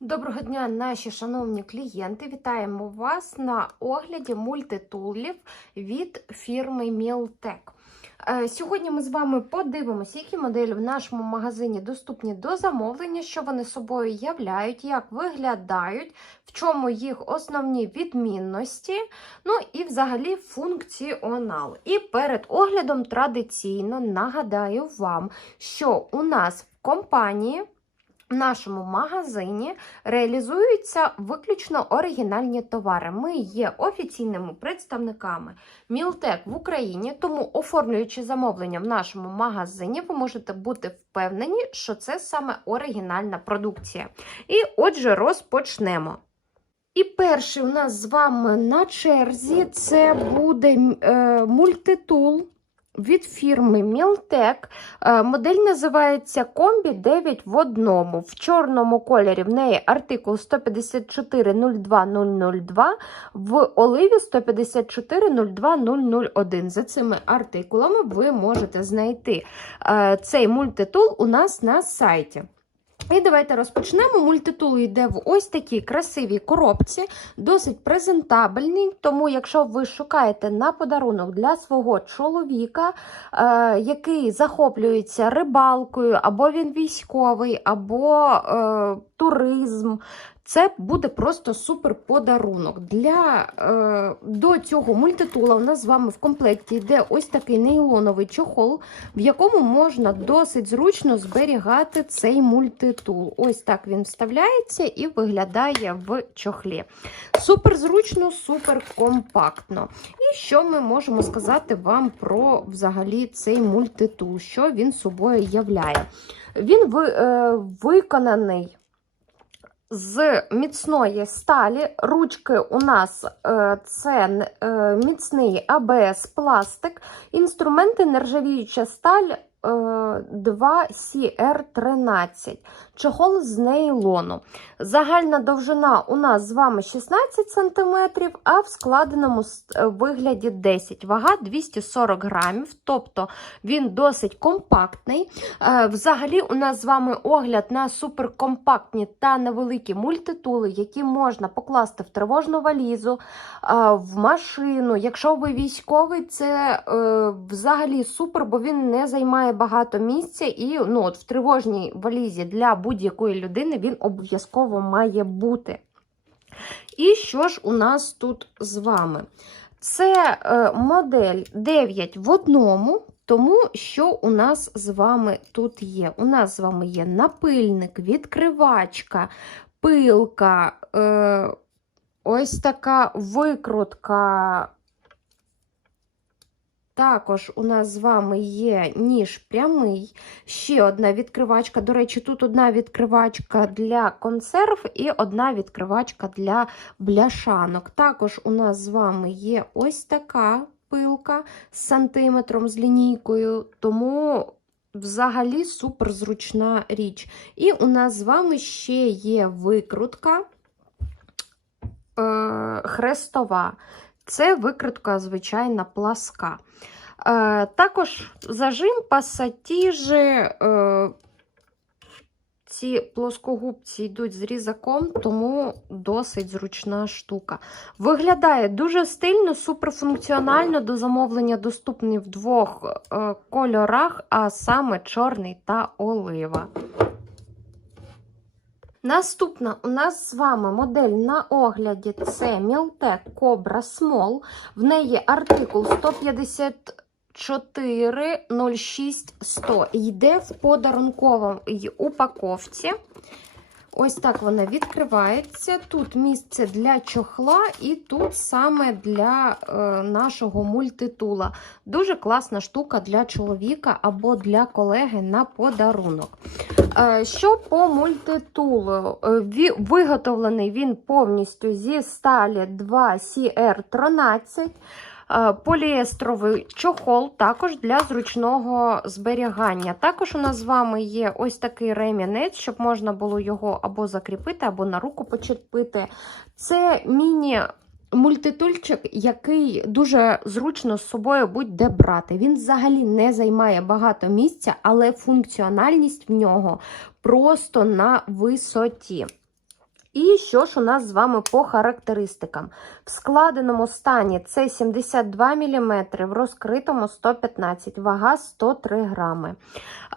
Доброго дня, наші шановні клієнти! Вітаємо вас на огляді мультитулів від фірми Мілтек. Сьогодні ми з вами подивимося, які моделі в нашому магазині доступні до замовлення, що вони собою являють, як виглядають, в чому їх основні відмінності, ну і взагалі функціонал. І перед оглядом традиційно нагадаю вам, що у нас в компанії. В нашому магазині реалізуються виключно оригінальні товари. Ми є офіційними представниками Мілтек в Україні, тому оформлюючи замовлення в нашому магазині, ви можете бути впевнені, що це саме оригінальна продукція. І отже, розпочнемо. І перший у нас з вами на черзі це буде е, мультитул від фірми Мілтек. Модель називається Комбі 9 в одному. В чорному кольорі в неї артикул 154.02.002, в оливі 154.02.001. За цими артикулами ви можете знайти е, цей мультитул у нас на сайті. І давайте розпочнемо. Мультитул йде в ось такій красивій коробці, досить презентабельний. Тому, якщо ви шукаєте на подарунок для свого чоловіка, е, який захоплюється рибалкою, або він військовий, або е, туризм, це буде просто супер подарунок. Для, е, До цього мультитула у нас з вами в комплекті йде ось такий нейлоновий чохол, в якому можна досить зручно зберігати цей мультитул. Ось так він вставляється і виглядає в чохлі. Супер зручно, супер компактно. І що ми можемо сказати вам про взагалі цей мультитул, що він собою являє? Він ви, е, виконаний з міцної сталі. Ручки у нас е, це е, міцний АБС пластик, інструменти нержавіюча сталь 2CR13, чохол з нейлону. Загальна довжина у нас з вами 16 см, а в складеному е, вигляді 10 Вага 240 грамів, тобто він досить компактний. Е, взагалі, у нас з вами огляд на суперкомпактні та невеликі мультитули, які можна покласти в тривожну валізу, е, в машину. Якщо ви військовий, це взагалі супер, бо він не займає багато місця, і ну, от в тривожній валізі для будь-якої людини він обов'язково має бути. І що ж у нас тут з вами? Це е, модель 9 в одному, тому що у нас з вами тут є? У нас з вами є напильник, відкривачка, пилка, е, ось така викрутка також у нас з вами є ніж прямий, ще одна відкривачка. До речі, тут одна відкривачка для консерв і одна відкривачка для бляшанок. Також у нас з вами є ось така пилка з сантиметром з лінійкою, тому взагалі супер зручна річ. І у нас з вами ще є викрутка е, хрестова. Це викритка звичайна пласка. Е, Також зажим, пасатіжі, е, ці плоскогубці йдуть з різаком, тому досить зручна штука. Виглядає дуже стильно, суперфункціонально до замовлення доступний в двох е, кольорах, а саме чорний та олива. Наступна у нас з вами модель на огляді це Мілтек Cobra Small. В неї артикул 154 06 100. Йде в подарунковій упаковці. Ось так вона відкривається. Тут місце для чохла, і тут саме для е, нашого мультитула. Дуже класна штука для чоловіка або для колеги на подарунок. Е, що по мультитулу? Е, виготовлений він повністю зі сталі 2CR13. Е, поліестровий чохол також для зручного зберігання. Також у нас з вами є ось такий ремінець, щоб можна було його або закріпити, або на руку почепити. Це міні. Мультитульчик, який дуже зручно з собою будь-де брати. Він взагалі не займає багато місця, але функціональність в нього просто на висоті. І що ж у нас з вами по характеристикам? В складеному стані це 72 мм, в розкритому 115 вага 103 грами.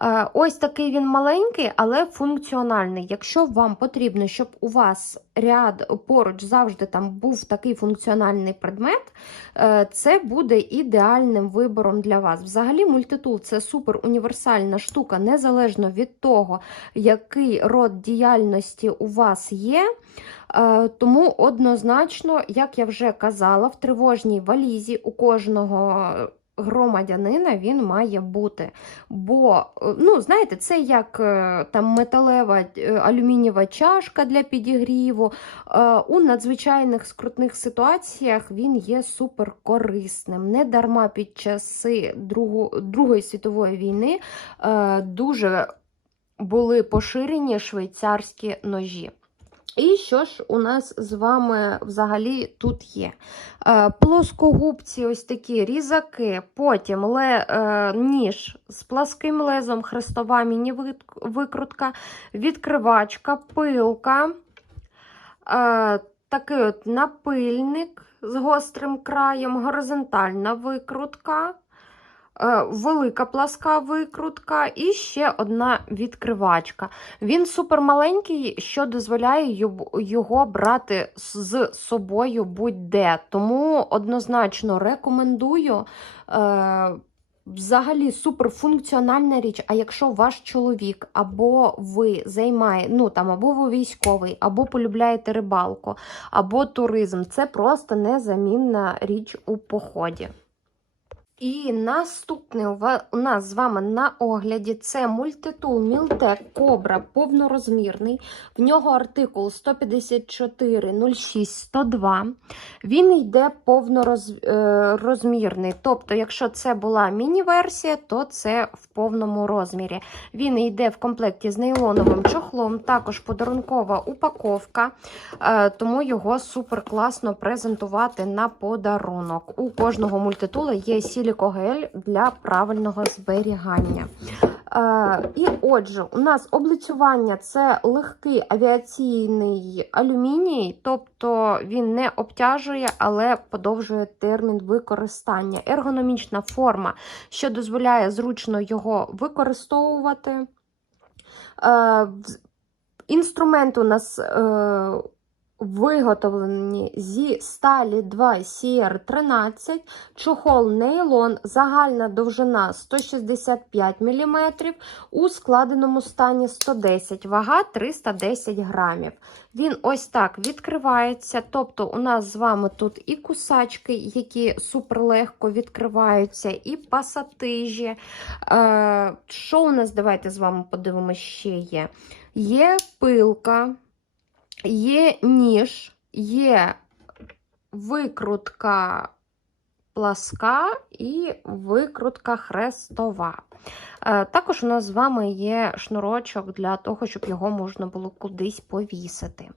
Е, Ось такий він маленький, але функціональний. Якщо вам потрібно, щоб у вас ряд поруч завжди там був такий функціональний предмет, е, це буде ідеальним вибором для вас. Взагалі, мультитул це супер універсальна штука, незалежно від того, який род діяльності у вас є. Е, Тому однозначно, як я вже казала, в тривожній валізі у кожного громадянина він має бути. Бо, е, ну, знаєте, це як е, там металева алюмінієва чашка для підігріву. У надзвичайних скрутних ситуаціях він є суперкорисним. Не дарма під часи Другої світової війни дуже були поширені швейцарські ножі. І що ж у нас з вами взагалі тут є? Е, плоскогубці, ось такі різаки, потім ле, е, ніж з пласким лезом, хрестова міні-викрутка, відкривачка, пилка, е, такий от напильник з гострим краєм, горизонтальна викрутка. Е, Велика пласка викрутка і ще одна відкривачка. Він супермаленький, що дозволяє його брати з собою будь-де. Тому однозначно рекомендую. Е, Взагалі суперфункціональна річ. А якщо ваш чоловік або ви займає, ну там або ви військовий, або полюбляєте рибалку, або туризм, це просто незамінна річ у поході. І наступний у нас з вами на огляді це мультитул Miltec Cobra повнорозмірний. В нього артикул 154 06 102. Він йде повнорозмірний. Тобто, якщо це була міні-версія, то це в повному розмірі. Він йде в комплекті з нейлоновим чохлом, також подарункова упаковка, е, тому його супер класно презентувати на подарунок. У кожного мультитула є сілікогель для правильного зберігання. Е, І отже, у нас облицювання це легкий авіаційний алюміній, тобто він не обтяжує, але подовжує термін використання. Ергономічна форма, що дозволяє зручно його використовувати. Е, Інструмент у нас е, виготовлені зі сталі 2 CR13, чохол нейлон, загальна довжина 165 мм, у складеному стані 110, вага 310 грамів. Він ось так відкривається. Тобто, у нас з вами тут і кусачки, які суперлегко відкриваються, і пасатижі. Е, що у нас? Давайте з вами подивимося, ще є. Є пилка, є ніж, є викрутка пласка і викрутка хрестова. Е, Також у нас з вами є шнурочок для того, щоб його можна було кудись повісити.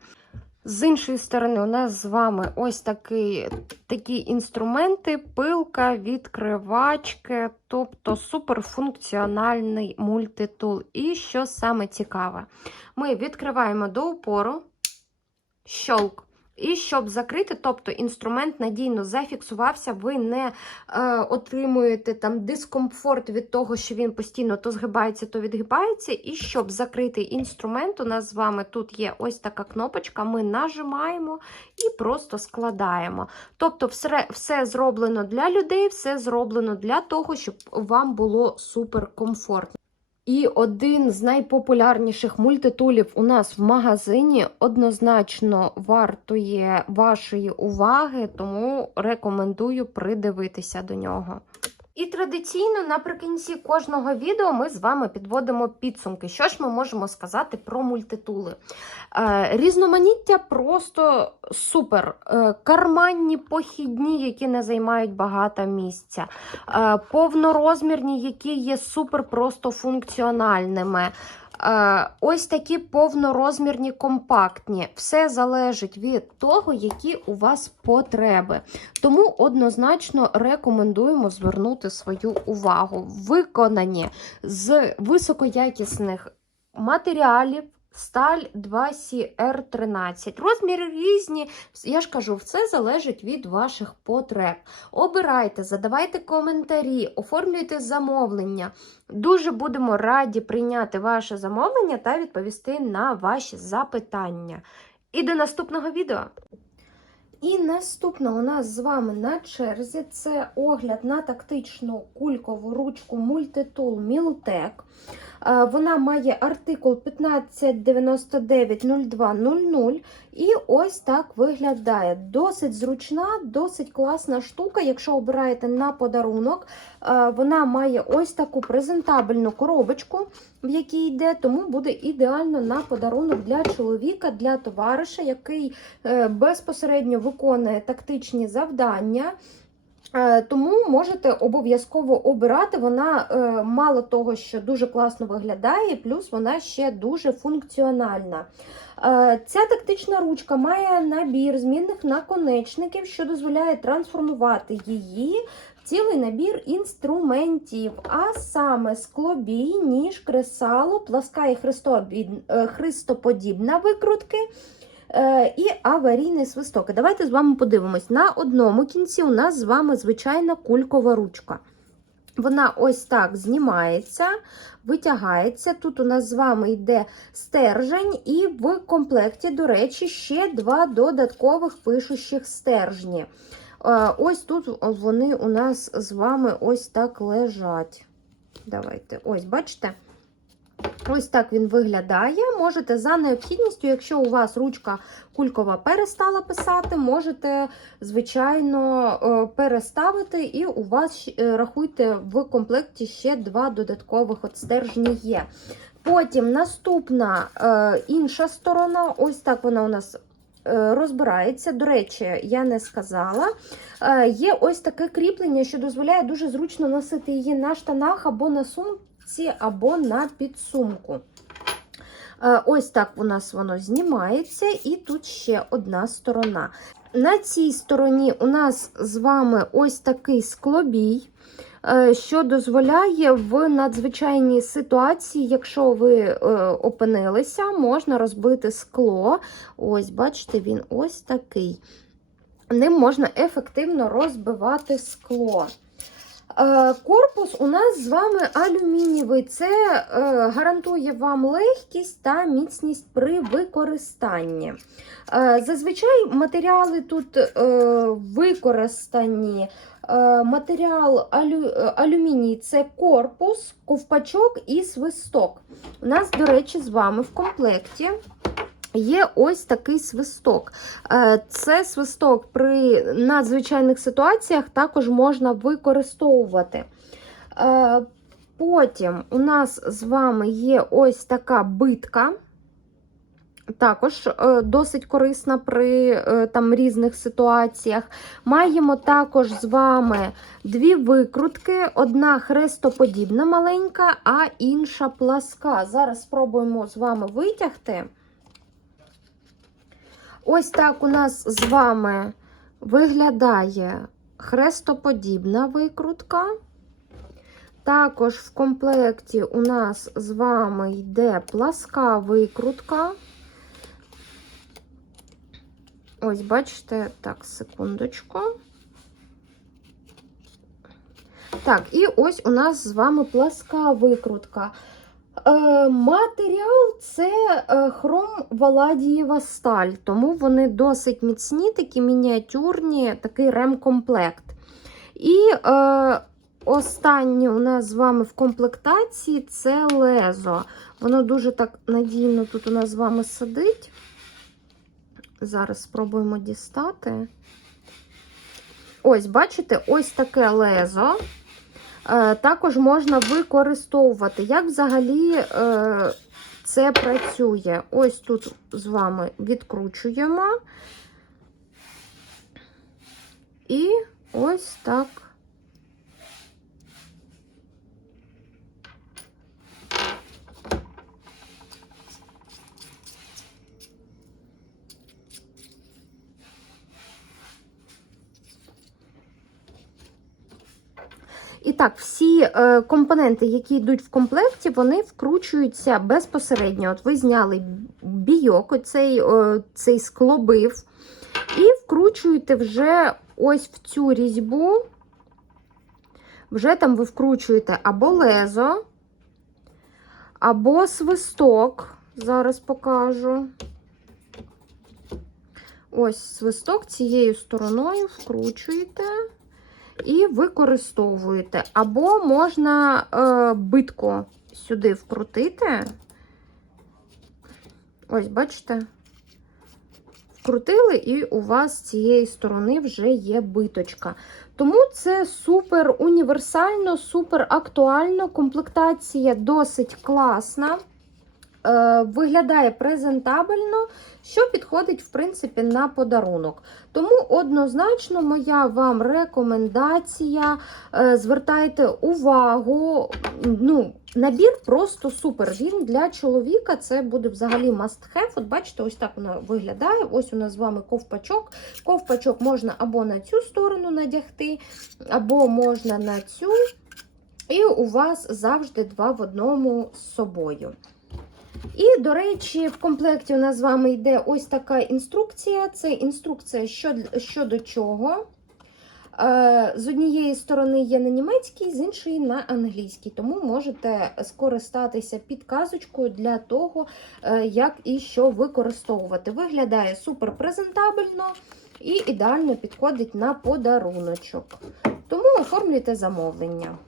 З іншої сторони, у нас з вами ось такі, такі інструменти, пилка, відкривачки, тобто суперфункціональний мультитул. І що саме цікаве, ми відкриваємо до упору, щолк. І щоб закрити, тобто інструмент надійно зафіксувався, ви не е, отримуєте там дискомфорт від того, що він постійно то згибається, то відгибається. І щоб закрити інструмент, у нас з вами тут є ось така кнопочка, ми нажимаємо і просто складаємо. Тобто, все, все зроблено для людей, все зроблено для того, щоб вам було суперкомфортно. І один з найпопулярніших мультитулів у нас в магазині однозначно вартує вашої уваги, тому рекомендую придивитися до нього. І традиційно наприкінці кожного відео ми з вами підводимо підсумки. Що ж ми можемо сказати про мультитули? Е, різноманіття просто супер. Е, карманні похідні, які не займають багато місця, е, повнорозмірні, які є супер просто функціональними. Е, Ось такі повнорозмірні компактні. Все залежить від того, які у вас потреби. Тому однозначно рекомендуємо звернути свою увагу. Виконані з високоякісних матеріалів. Сталь 2CR13. Розміри різні. Я ж кажу, все залежить від ваших потреб. Обирайте, задавайте коментарі, оформлюйте замовлення. Дуже будемо раді прийняти ваше замовлення та відповісти на ваші запитання. І до наступного відео. І наступна у нас з вами на черзі це огляд на тактичну кулькову ручку Multitool Miltec. Вона має артикул 15990200 і ось так виглядає. Досить зручна, досить класна штука. Якщо обираєте на подарунок, вона має ось таку презентабельну коробочку, в якій йде, тому буде ідеально на подарунок для чоловіка, для товариша, який е, безпосередньо виконує тактичні завдання. Е, Тому можете обов'язково обирати. Вона е, мало того, що дуже класно виглядає, плюс вона ще дуже функціональна. Е, Ця тактична ручка має набір змінних наконечників, що дозволяє трансформувати її в цілий набір інструментів, а саме склобій, ніж, кресало, пласка і христоподібна викрутки. Е, І аварійний свисток. Давайте з вами подивимось. На одному кінці у нас з вами звичайна кулькова ручка. Вона ось так знімається, витягається. Тут у нас з вами йде стержень, і в комплекті, до речі, ще два додаткових пишущих стержні. Е, Ось тут вони у нас з вами ось так лежать. Давайте, ось, бачите? Ось так він виглядає. Можете за необхідністю, якщо у вас ручка кулькова перестала писати, можете, звичайно, е, переставити, і у вас е, рахуйте в комплекті ще два додаткових стержні є. Потім наступна е, інша сторона, ось так вона у нас розбирається. До речі, я не сказала. Є ось таке кріплення, що дозволяє дуже зручно носити її на штанах або на сумці, або на підсумку. Е, Ось так у нас воно знімається, і тут ще одна сторона. На цій стороні у нас з вами ось такий склобій, е, що дозволяє в надзвичайній ситуації, якщо ви е, опинилися, можна розбити скло. Ось, бачите, він ось такий. Ним можна ефективно розбивати скло. Е, Корпус у нас з вами алюмінієвий. Це е, гарантує вам легкість та міцність при використанні. Е, Зазвичай матеріали тут використані. Матеріал алю, алюміній це корпус, ковпачок і свисток. У нас, до речі, з вами в комплекті. Є ось такий свисток. Е, Це свисток при надзвичайних ситуаціях також можна використовувати. Е, Потім у нас з вами є ось така битка. Також е, досить корисна при там різних ситуаціях. Маємо також з вами дві викрутки: одна хрестоподібна маленька, а інша пласка. Зараз спробуємо з вами витягти. Ось так у нас з вами виглядає хрестоподібна викрутка. Також в комплекті у нас з вами йде пласка викрутка. Ось, бачите, так, секундочку. Так, і ось у нас з вами пласка викрутка. Е, матеріал це е, хром Валадієва сталь, тому вони досить міцні, такі мініатюрні, такий ремкомплект. І е, останнє у нас з вами в комплектації це лезо. Воно дуже так надійно тут у нас з вами сидить. Зараз спробуємо дістати. Ось, бачите, ось таке лезо. Е, Також можна використовувати. Як взагалі е, це працює? Ось тут з вами відкручуємо. І ось так. Так, всі е, компоненти, які йдуть в комплекті, вони вкручуються безпосередньо. От ви зняли бійок, оцей, е, цей склобив, і вкручуєте вже ось в цю різьбу. Вже там ви вкручуєте або лезо, або свисток. Зараз покажу. Ось свисток цією стороною вкручуєте і використовуєте. Або можна е, битко сюди вкрутити. Ось, бачите? Вкрутили, і у вас з цієї сторони вже є биточка. Тому це супер універсально, супер актуально. Комплектація досить класна. Е, Виглядає презентабельно, що підходить, в принципі, на подарунок. Тому однозначно моя вам рекомендація. Е, Звертайте увагу. Ну, набір просто супер. Він для чоловіка це буде взагалі must have. От бачите, ось так воно виглядає. Ось у нас з вами ковпачок. Ковпачок можна або на цю сторону надягти, або можна на цю. І у вас завжди два в одному з собою. І, до речі, в комплекті у нас з вами йде ось така інструкція. Це інструкція щодо, чого. Е, З однієї сторони є на німецькій, з іншої на англійській. Тому можете скористатися підказочкою для того, е, як і що використовувати. Виглядає супер презентабельно і ідеально підходить на подаруночок. Тому оформлюйте замовлення.